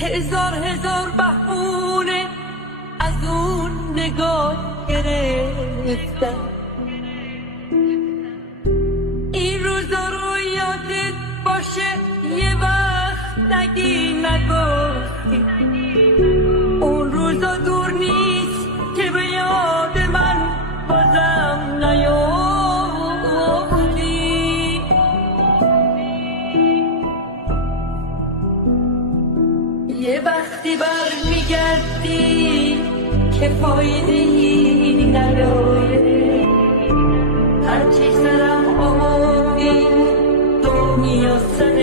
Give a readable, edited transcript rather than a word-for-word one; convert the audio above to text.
هزار هزار بهونه از اون نگاه گرفتم. این روزا رو یادت باشه یه وقت نگی نگفتی. اون روزا دور نیست که به یاد من بازم نیافتی. یه وقتی برمیگردی که فایده‌ای نداره. هرچی سرم آوردی دنیا سر